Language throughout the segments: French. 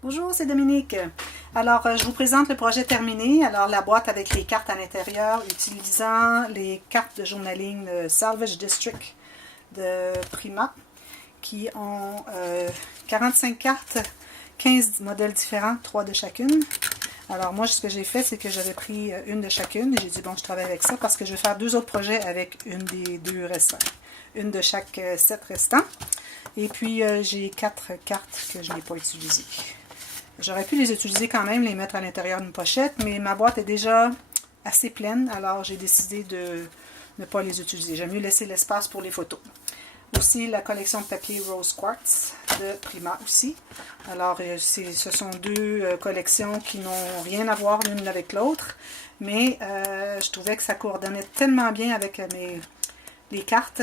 Bonjour, c'est Dominique. Alors, je vous présente le projet terminé. Alors, la boîte avec les cartes à l'intérieur, utilisant les cartes de journaling de Salvage District de Prima, qui ont 45 cartes, 15 modèles différents, 3 de chacune. Alors, moi, ce que j'ai fait, c'est que j'avais pris une de chacune et j'ai dit, bon, je travaille avec ça parce que je vais faire 2 autres projets avec une des 2 restants. Une de chaque set restant. Et puis, j'ai 4 cartes que je n'ai pas utilisées. J'aurais pu les utiliser quand même, les mettre à l'intérieur d'une pochette, mais ma boîte est déjà assez pleine, alors j'ai décidé de ne pas les utiliser. J'aime mieux laisser l'espace pour les photos. Aussi, la collection de papier Rose Quartz de Prima aussi. Alors, ce sont 2 collections qui n'ont rien à voir l'une avec l'autre, mais je trouvais que ça coordonnait tellement bien avec les cartes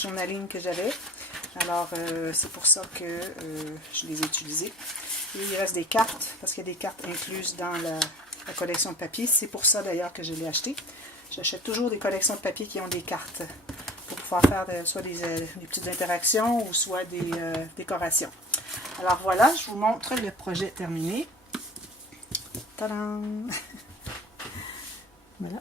journaling que j'avais. Alors, c'est pour ça que je les ai utilisées. Et il reste des cartes, parce qu'il y a des cartes incluses dans la collection de papier. C'est pour ça d'ailleurs que je l'ai acheté. J'achète toujours des collections de papier qui ont des cartes pour pouvoir faire soit des petites interactions ou soit des décorations. Alors voilà, je vous montre le projet terminé. Tadam! Voilà.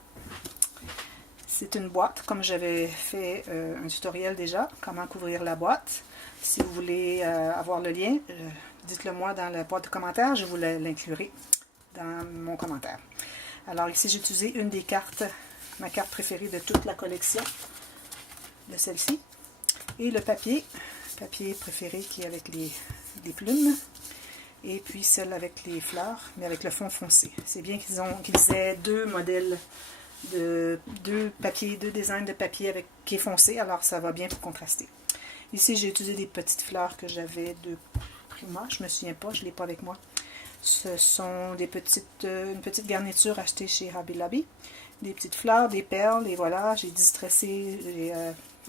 C'est une boîte, comme j'avais fait un tutoriel déjà, comment couvrir la boîte. Si vous voulez avoir le lien, dites-le moi dans la boîte de commentaires, je vous l'inclurai dans mon commentaire. Alors ici, j'ai utilisé une des cartes, ma carte préférée de toute la collection, de celle-ci. Et le papier préféré qui est avec les plumes. Et puis celle avec les fleurs, mais avec le fond foncé. C'est bien qu'ils aient 2 modèles de 2 designs de papier qui est foncé, alors ça va bien pour contraster. Ici, j'ai utilisé des petites fleurs que j'avais de Prima, je ne me souviens pas, je ne l'ai pas avec moi. Ce sont une petite garniture achetée chez Hobby Lobby. Des petites fleurs, des perles, et voilà, j'ai distressé, j'ai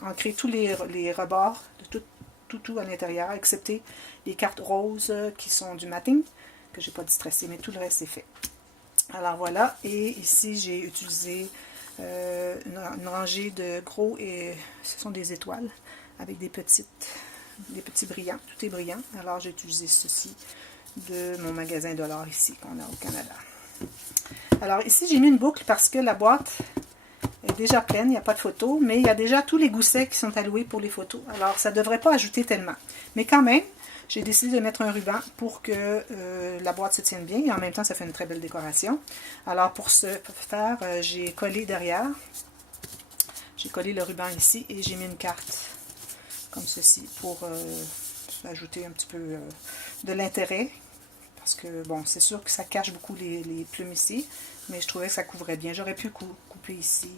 ancré tous les rebords de tout à l'intérieur, excepté les cartes roses qui sont du matting, que je n'ai pas distressé, mais tout le reste est fait. Alors voilà, et ici j'ai utilisé une rangée de gros, et ce sont des étoiles, avec des petits brillants, tout est brillant. Alors j'ai utilisé ceci de mon magasin Dollar ici, qu'on a au Canada. Alors ici j'ai mis une boucle parce que la boîte est déjà pleine, il n'y a pas de photos, mais il y a déjà tous les goussets qui sont alloués pour les photos. Alors ça ne devrait pas ajouter tellement. Mais quand même, j'ai décidé de mettre un ruban pour que la boîte se tienne bien et en même temps ça fait une très belle décoration. Alors pour ce faire, j'ai collé derrière, j'ai collé le ruban ici et j'ai mis une carte comme ceci pour ajouter un petit peu de l'intérêt. Parce que bon, c'est sûr que ça cache beaucoup les plumes ici, mais je trouvais que ça couvrait bien. J'aurais pu couper ici,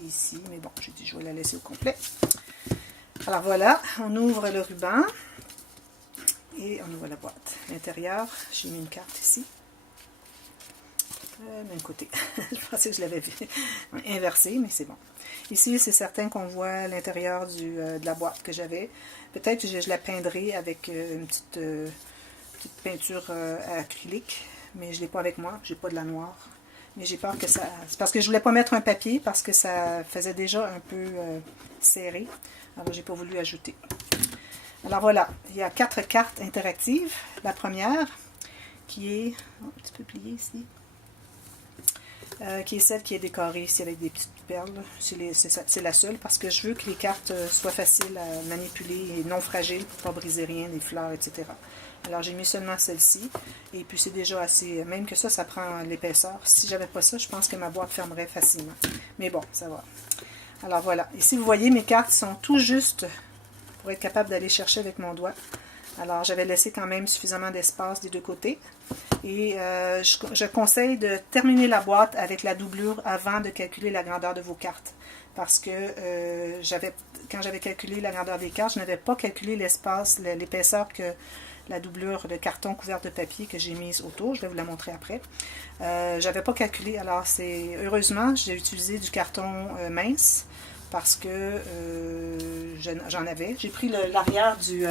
mais bon, j'ai dit je vais la laisser au complet. Alors voilà, on ouvre le ruban. Et on ouvre la boîte. L'intérieur, j'ai mis une carte ici. Même côté. Je pensais que je l'avais inversé, mais c'est bon. Ici, c'est certain qu'on voit l'intérieur de la boîte que j'avais. Peut-être que je la peindrai avec une petite peinture acrylique, mais je ne l'ai pas avec moi. J'ai pas de la noire. Mais j'ai peur que ça... C'est parce que je voulais pas mettre un papier, parce que ça faisait déjà un peu serré. Alors, j'ai pas voulu ajouter. Alors voilà, il y a 4 cartes interactives. La première, qui est un petit peu pliée ici, qui est celle qui est décorée ici avec des petites perles. C'est la seule parce que je veux que les cartes soient faciles à manipuler et non fragiles pour ne pas briser rien, les fleurs, etc. Alors j'ai mis seulement celle-ci et puis c'est déjà assez, même que ça prend l'épaisseur. Si j'avais pas ça, je pense que ma boîte fermerait facilement. Mais bon, ça va. Alors voilà, ici vous voyez mes cartes sont tout juste pour être capable d'aller chercher avec mon doigt. Alors, j'avais laissé quand même suffisamment d'espace des 2 côtés. Et je conseille de terminer la boîte avec la doublure avant de calculer la grandeur de vos cartes. Parce que quand j'avais calculé la grandeur des cartes, je n'avais pas calculé l'espace, l'épaisseur que la doublure de carton couvert de papier que j'ai mise autour. Je vais vous la montrer après. J'avais pas calculé. Alors, heureusement, j'ai utilisé du carton mince. Parce que j'en avais. J'ai pris l'arrière du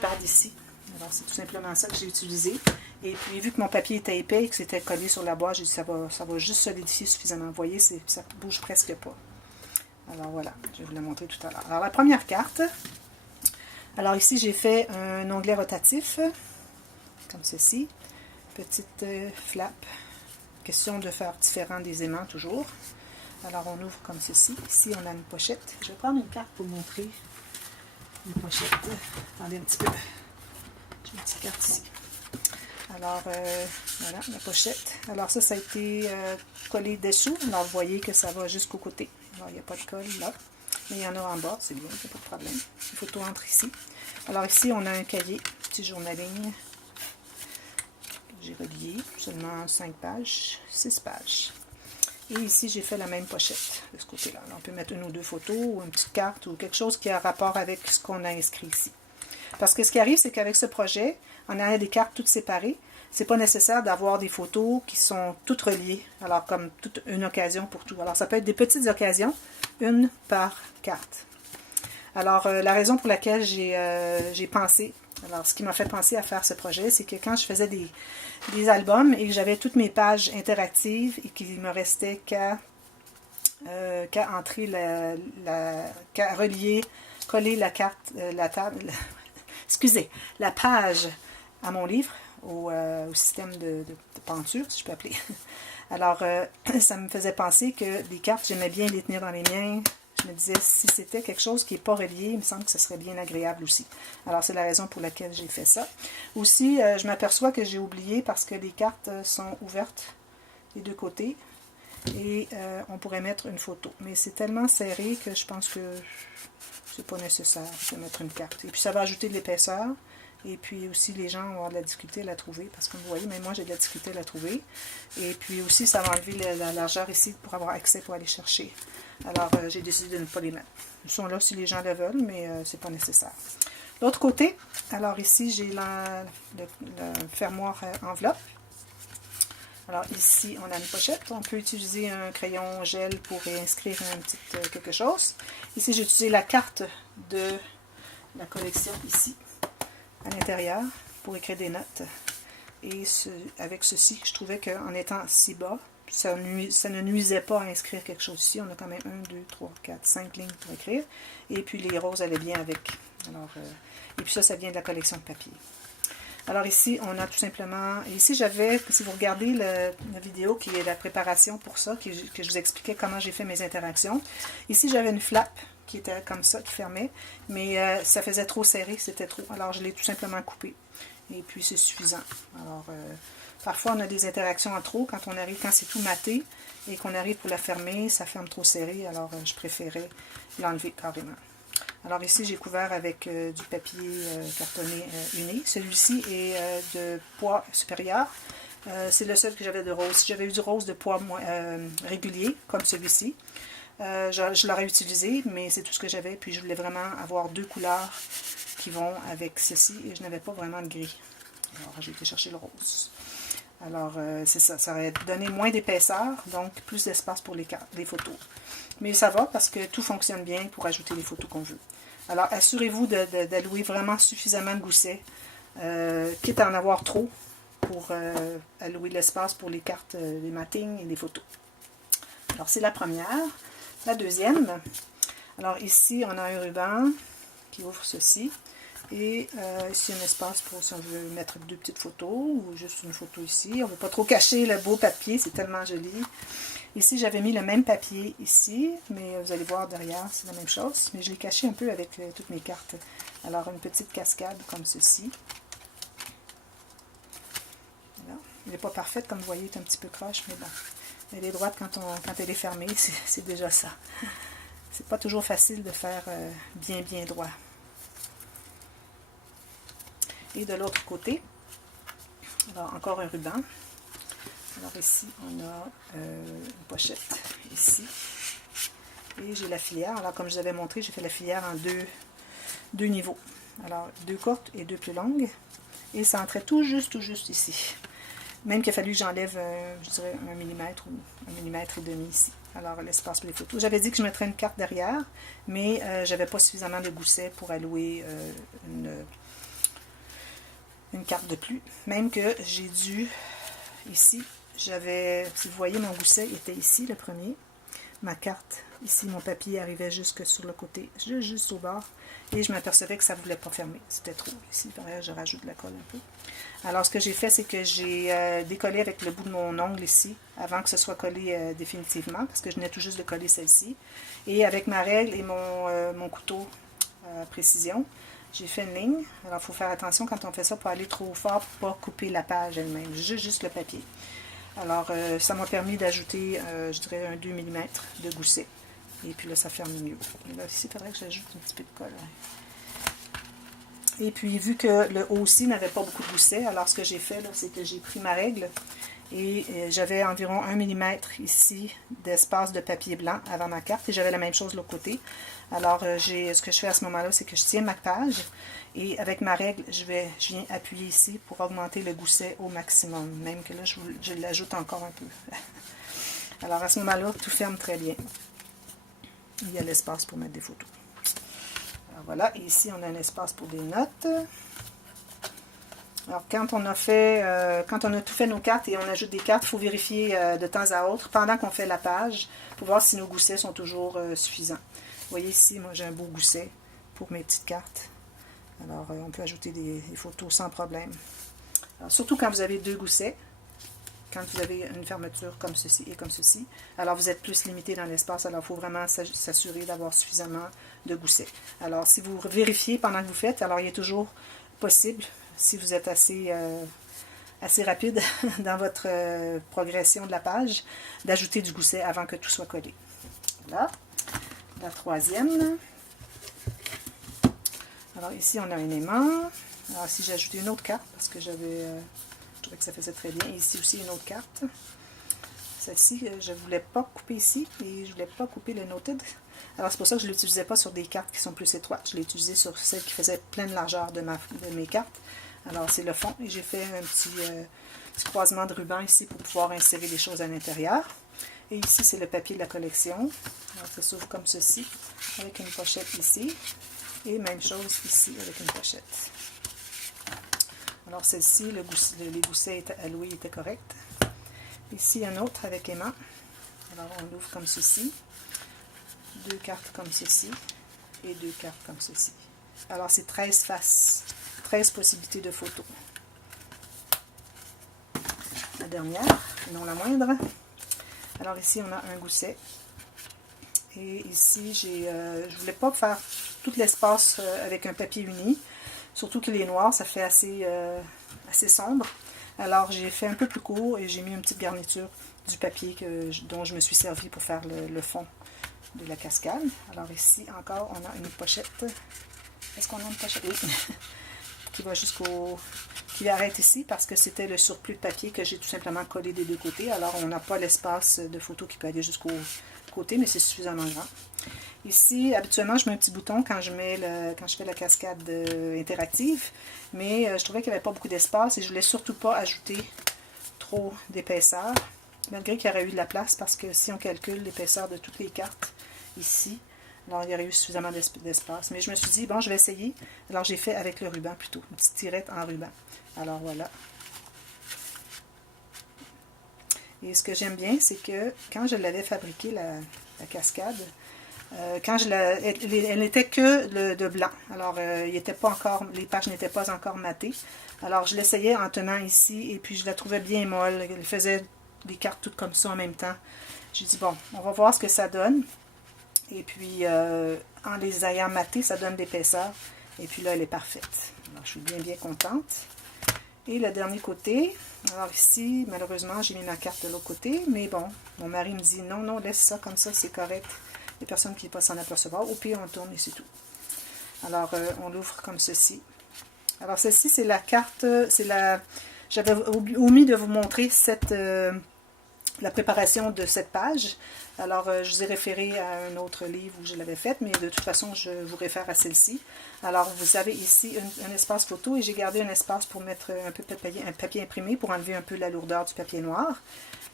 pad ici. Alors, c'est tout simplement ça que j'ai utilisé. Et puis, vu que mon papier était épais et que c'était collé sur la boîte, j'ai dit ça va juste solidifier suffisamment. Vous voyez, ça ne bouge presque pas. Alors, voilà. Je vais vous la montrer tout à l'heure. Alors, la première carte. Alors, ici, j'ai fait un onglet rotatif. comme ceci. Petite flap. Question de faire différent des aimants toujours. Alors on ouvre comme ceci. Ici on a une pochette. Je vais prendre une carte pour montrer une pochette. Attendez un petit peu. J'ai une petite carte ici. Alors voilà la pochette. Alors ça a été collé dessous. Alors vous voyez que ça va jusqu'au côté. Alors il n'y a pas de colle là. Mais il y en a en bas, c'est bien, il n'y a pas de problème. Les photos entrent ici. Alors ici on a un cahier, petit journaling. J'ai relié seulement 5 pages, 6 pages. Et ici, j'ai fait la même pochette de ce côté-là. On peut mettre une ou deux photos ou une petite carte ou quelque chose qui a rapport avec ce qu'on a inscrit ici. Parce que ce qui arrive, c'est qu'avec ce projet, on a des cartes toutes séparées. C'est pas nécessaire d'avoir des photos qui sont toutes reliées. Alors, comme toute une occasion pour tout. Alors, ça peut être des petites occasions, une par carte. Alors, la raison pour laquelle j'ai pensé, alors ce qui m'a fait penser à faire ce projet, c'est que quand je faisais des albums et que j'avais toutes mes pages interactives et qu'il ne me restait qu'à entrer qu'à relier, coller la carte, excusez, la page à mon livre, au système de penture, si je peux appeler. Alors, ça me faisait penser que les cartes, j'aimais bien les tenir dans les mains. Je me disais, si c'était quelque chose qui n'est pas relié, il me semble que ce serait bien agréable aussi. Alors, c'est la raison pour laquelle j'ai fait ça. Aussi, je m'aperçois que j'ai oublié parce que les cartes sont ouvertes des deux côtés et on pourrait mettre une photo. Mais c'est tellement serré que je pense que c'est pas nécessaire de mettre une carte. Et puis, ça va ajouter de l'épaisseur. Et puis aussi, les gens vont avoir de la difficulté à la trouver, parce que vous voyez, même moi, j'ai de la difficulté à la trouver. Et puis aussi, ça va enlever la largeur ici pour avoir accès pour aller chercher. Alors, j'ai décidé de ne pas les mettre. Ils sont là si les gens le veulent, mais c'est pas nécessaire. L'autre côté, alors ici, j'ai le fermoir enveloppe. Alors ici, on a une pochette. On peut utiliser un crayon gel pour inscrire un petit quelque chose. Ici, j'ai utilisé la carte de la collection ici, à l'intérieur, pour écrire des notes. Et avec ceci, je trouvais qu'en étant si bas, ça ne nuisait pas à inscrire quelque chose ici. On a quand même 1, 2, 3, 4, 5 lignes pour écrire. Et puis les roses allaient bien avec. Alors, et puis ça vient de la collection de papier. Alors ici, on a tout simplement... Ici, j'avais, si vous regardez la vidéo qui est la préparation pour ça, que je vous expliquais comment j'ai fait mes interactions. Ici, j'avais une flap qui était comme ça, qui fermait, mais ça faisait trop serré, c'était trop. Alors, je l'ai tout simplement coupé. Et puis, c'est suffisant. Alors, parfois, on a des interactions en trop. Quand c'est tout maté et qu'on arrive pour la fermer, ça ferme trop serré. Alors, je préférais l'enlever carrément. Alors ici, j'ai couvert avec du papier cartonné uni. Celui-ci est de poids supérieur. C'est le seul que j'avais de rose. Si j'avais eu du rose de poids régulier, comme celui-ci, je l'aurais utilisé, mais c'est tout ce que j'avais. Puis je voulais vraiment avoir deux couleurs qui vont avec ceci, et je n'avais pas vraiment de gris. Alors j'ai été chercher le rose. Alors c'est ça, ça aurait donné moins d'épaisseur, donc plus d'espace pour les photos. Mais ça va parce que tout fonctionne bien pour ajouter les photos qu'on veut. Alors assurez-vous d'allouer vraiment suffisamment de goussets, quitte à en avoir trop pour allouer l'espace pour les cartes, les matings et les photos. Alors c'est la première. La deuxième, alors ici on a un ruban qui ouvre ceci. Et ici un espace pour si on veut mettre deux petites photos ou juste une photo ici. On ne veut pas trop cacher le beau papier, c'est tellement joli. Ici j'avais mis le même papier ici, mais vous allez voir derrière c'est la même chose. Mais je l'ai caché un peu avec toutes mes cartes. Alors une petite cascade comme ceci. Voilà. Elle n'est pas parfaite comme vous voyez, elle est un petit peu croche, mais bon. Elle est droite quand elle est fermée, c'est déjà ça. C'est pas toujours facile de faire bien droit. Et de l'autre côté, alors encore un ruban. Alors ici, on a une pochette ici. Et j'ai la filière. Alors comme je vous avais montré, j'ai fait la filière en deux niveaux. Alors deux courtes et deux plus longues. Et ça entrait tout juste ici. Même qu'il a fallu que j'enlève, je dirais, 1 mm ou 1 mm et demi ici. Alors l'espace pour les photos. J'avais dit que je mettrais une carte derrière, mais j'avais pas suffisamment de goussets pour allouer une carte de plus. Même que j'ai dû, ici, si vous voyez mon gousset était ici, le premier. Ma carte ici mon papier arrivait jusque sur le côté, juste au bord, et je m'apercevais que ça ne voulait pas fermer, c'était trop. Ici, il faudrait que je rajoute de la colle un peu. Alors ce que j'ai fait, c'est que j'ai décollé avec le bout de mon ongle ici, avant que ce soit collé définitivement, parce que je venais tout juste de coller celle-ci. Et avec ma règle et mon couteau précision, j'ai fait une ligne. Alors il faut faire attention quand on fait ça pour aller trop fort, pour ne pas couper la page elle-même, juste le papier. Alors ça m'a permis d'ajouter, je dirais, un 2 mm de gousset. Et puis là, ça ferme mieux. Et là, ici, il faudrait que j'ajoute un petit peu de colle. Et puis, vu que le haut aussi n'avait pas beaucoup de gousset, alors ce que j'ai fait, c'est que j'ai pris ma règle et j'avais environ 1 mm ici d'espace de papier blanc avant ma carte et j'avais la même chose de l'autre côté. Alors, ce que je fais à ce moment-là, c'est que je tiens ma page et avec ma règle, je viens appuyer ici pour augmenter le gousset au maximum, même que là, je l'ajoute encore un peu. Alors, à ce moment-là, tout ferme très bien. Il y a l'espace pour mettre des photos. Alors voilà, et ici on a un espace pour des notes. Alors quand on a tout fait nos cartes et on ajoute des cartes, il faut vérifier de temps à autre, pendant qu'on fait la page, pour voir si nos goussets sont toujours suffisants. Vous voyez ici, moi j'ai un beau gousset pour mes petites cartes. Alors on peut ajouter des photos sans problème. Alors, surtout quand vous avez 2 goussets. Quand vous avez une fermeture comme ceci et comme ceci, alors vous êtes plus limité dans l'espace, alors il faut vraiment s'assurer d'avoir suffisamment de goussets. Alors si vous vérifiez pendant que vous faites, alors il est toujours possible, si vous êtes assez rapide dans votre progression de la page, d'ajouter du gousset avant que tout soit collé. Voilà, la troisième. Alors ici on a un aimant. Alors ici j'ai ajouté une autre carte parce que j'avais... je trouvais que ça faisait très bien. Et ici aussi, une autre carte. Celle-ci, je ne voulais pas couper ici et je ne voulais pas couper le noted. Alors, c'est pour ça que je ne l'utilisais pas sur des cartes qui sont plus étroites. Je l'ai utilisé sur celles qui faisaient plein de largeur de mes cartes. Alors, c'est le fond. Et j'ai fait un petit croisement de ruban ici pour pouvoir insérer des choses à l'intérieur. Et ici, c'est le papier de la collection. Alors, ça s'ouvre comme ceci, avec une pochette ici. Et même chose ici, avec une pochette. Alors celle-ci, les goussets alloués étaient corrects. Ici, un autre avec aimant. Alors on l'ouvre comme ceci. 2 cartes comme ceci. Et 2 cartes comme ceci. Alors c'est 13 faces. 13 possibilités de photos. La dernière, et non la moindre. Alors ici, on a un gousset. Et ici, je voulais pas faire tout l'espace avec un papier uni. Surtout qu'il est noir, ça fait assez sombre. Alors j'ai fait un peu plus court et j'ai mis une petite garniture du papier dont je me suis servi pour faire le fond de la cascade. Alors ici encore, on a une pochette. Est-ce qu'on a une pochette? Oui. Qui va qui arrête ici parce que c'était le surplus de papier que j'ai tout simplement collé des 2 côtés. Alors on n'a pas l'espace de photo qui peut aller jusqu'au côté, mais c'est suffisamment grand. Ici, habituellement, je mets un petit bouton quand je fais la cascade interactive, mais je trouvais qu'il n'y avait pas beaucoup d'espace et je ne voulais surtout pas ajouter trop d'épaisseur, malgré qu'il y aurait eu de la place, parce que si on calcule l'épaisseur de toutes les cartes ici, alors il y aurait eu suffisamment d'espace. Mais je me suis dit, bon, je vais essayer. Alors j'ai fait avec le ruban plutôt, une petite tirette en ruban. Alors voilà. Et ce que j'aime bien, c'est que quand je l'avais fabriqué, la cascade, elle n'était que de blanc. Alors, les pages n'étaient pas encore matées. Alors, je l'essayais en tenant ici et puis je la trouvais bien molle. Elle faisait des cartes toutes comme ça en même temps. J'ai dit, bon, on va voir ce que ça donne. Et puis, en les ayant matées, ça donne d'épaisseur. Et puis là, elle est parfaite. Alors, je suis bien contente. Et le dernier côté, alors ici, malheureusement, j'ai mis ma carte de l'autre côté. Mais bon, mon mari me dit, non, laisse ça comme ça, c'est correct. Les personnes qui ne peuvent pas s'en apercevoir. Au pire, on tourne et c'est tout. Alors, on l'ouvre comme ceci. Alors, celle-ci, c'est la carte, j'avais omis de vous montrer la préparation de cette page. Alors, je vous ai référé à un autre livre où je l'avais faite, mais de toute façon, je vous réfère à celle-ci. Alors, vous avez ici un espace photo et j'ai gardé un espace pour mettre un peu un papier imprimé pour enlever un peu la lourdeur du papier noir.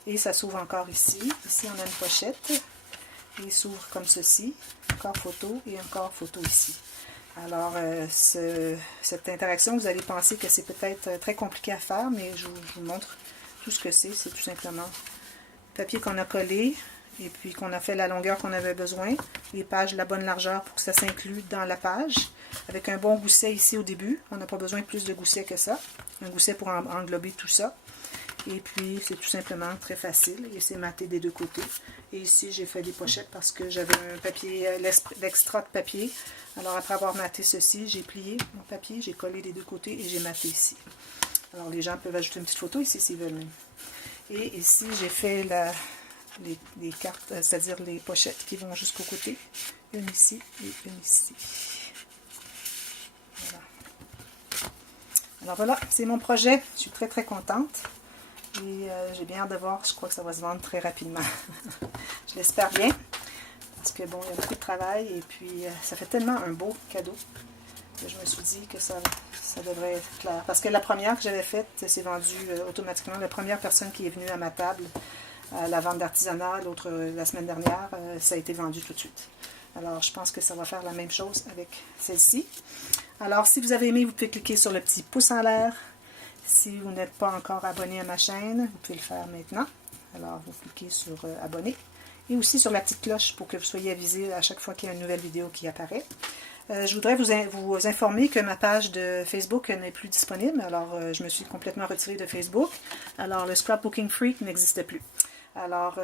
Et ça s'ouvre encore ici. Ici, on a une pochette. Il s'ouvre comme ceci, encore photo et encore photo ici. Alors, cette interaction, vous allez penser que c'est peut-être très compliqué à faire, mais je vous montre tout ce que c'est. C'est tout simplement papier qu'on a collé et puis qu'on a fait la longueur qu'on avait besoin, les pages de la bonne largeur pour que ça s'inclue dans la page, avec un bon gousset ici au début. On n'a pas besoin de plus de gousset que ça, un gousset pour englober tout ça. Et puis, c'est tout simplement très facile. Et c'est maté des deux côtés. Et ici, j'ai fait des pochettes parce que j'avais un papier, l'extra de papier. Alors, après avoir maté ceci, j'ai plié mon papier, j'ai collé des deux côtés et j'ai maté ici. Alors, les gens peuvent ajouter une petite photo ici s'ils veulent. Et ici, j'ai fait les cartes, c'est-à-dire les pochettes qui vont jusqu'au côté. Une ici et une ici. Voilà. Alors voilà, c'est mon projet. Je suis très très contente. Et j'ai bien hâte de voir, je crois que ça va se vendre très rapidement. Je l'espère bien, parce que bon, il y a beaucoup de travail et puis ça fait tellement un beau cadeau que je me suis dit que ça devrait être clair. Parce que la première que j'avais faite, c'est vendu automatiquement. La première personne qui est venue à ma table, à la vente d'artisanat, l'autre la semaine dernière, ça a été vendu tout de suite. Alors, je pense que ça va faire la même chose avec celle-ci. Alors, si vous avez aimé, vous pouvez cliquer sur le petit pouce en l'air. Si vous n'êtes pas encore abonné à ma chaîne, vous pouvez le faire maintenant. Alors, vous cliquez sur abonner. Et aussi sur la petite cloche pour que vous soyez avisé à chaque fois qu'il y a une nouvelle vidéo qui apparaît. Je voudrais vous informer que ma page de Facebook n'est plus disponible. Alors, je me suis complètement retirée de Facebook. Alors, le Scrapbooking Freak n'existe plus. Alors,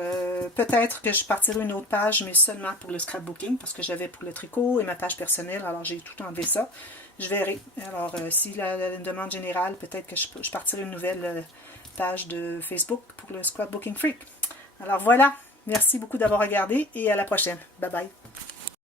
peut-être que je partirai une autre page, mais seulement pour le scrapbooking, parce que j'avais pour le tricot et ma page personnelle, alors j'ai tout enlevé ça. Je verrai. Alors, si la demande générale, peut-être que je partirai une nouvelle page de Facebook pour le Scrapbooking Freak. Alors voilà, merci beaucoup d'avoir regardé et à la prochaine. Bye bye.